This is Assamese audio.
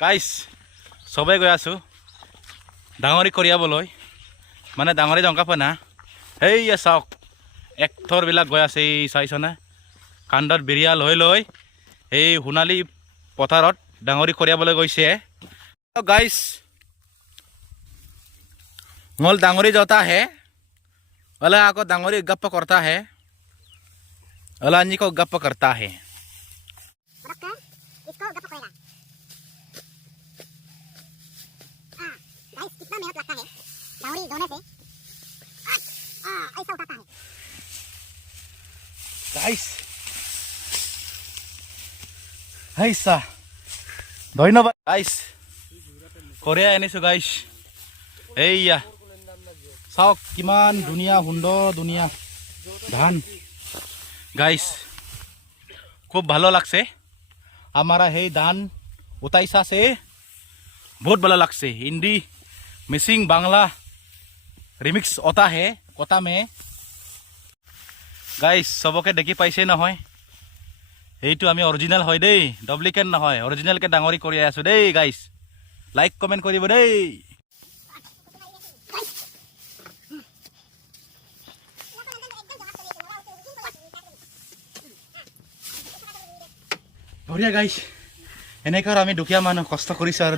গাইছ সবে গৈ আছো ডাঙৰি কঢ়িয়াবলৈ মানে ডাঙৰি জংকা পনা সেইয়া চাওক এক্টৰবিলাক গৈ আছে এই চাইছনে কাণ্ডত বিৰিয়া লৈ লৈ এই সোণালী পথাৰত ডাঙৰি কঢ়িয়াবলৈ গৈছে গাইছ मोल डांगरी जोता है अला आको डांगरी गप्प करता है अला अन्जी को गप्प करता है इसको गप्प करेगा गाइस कितना मेहनत लगता है डांगरी धोने से ऐसा उठाता है गाइस ऐसा धन्यवाद गाइस कोरिया आनिছো गाइस এইয়া চাওক কিমান ধুনীয়া সুন্দৰ ধুনীয়া ধান গাইস খুব ভালো লাগছে हमारा है धान उताइसा से बहुत भला लगसे हिंदी मिसिंग बांग्ला रिमिक्स होता है कोता में गाइस सबके देखि पाइसे নহয় এইটো আমি অৰিজিনাল হয় দেই ডুপ্লিকেট নহয় অৰিজিনাল কে ডাঙৰি কৰি আছো দেই গাইস লাইক কমেন্ট কৰিব দেই বঢ়িয়া গাইছ এনেকৈ আমি দুখীয়া মানুহ কষ্ট কৰিছো আৰু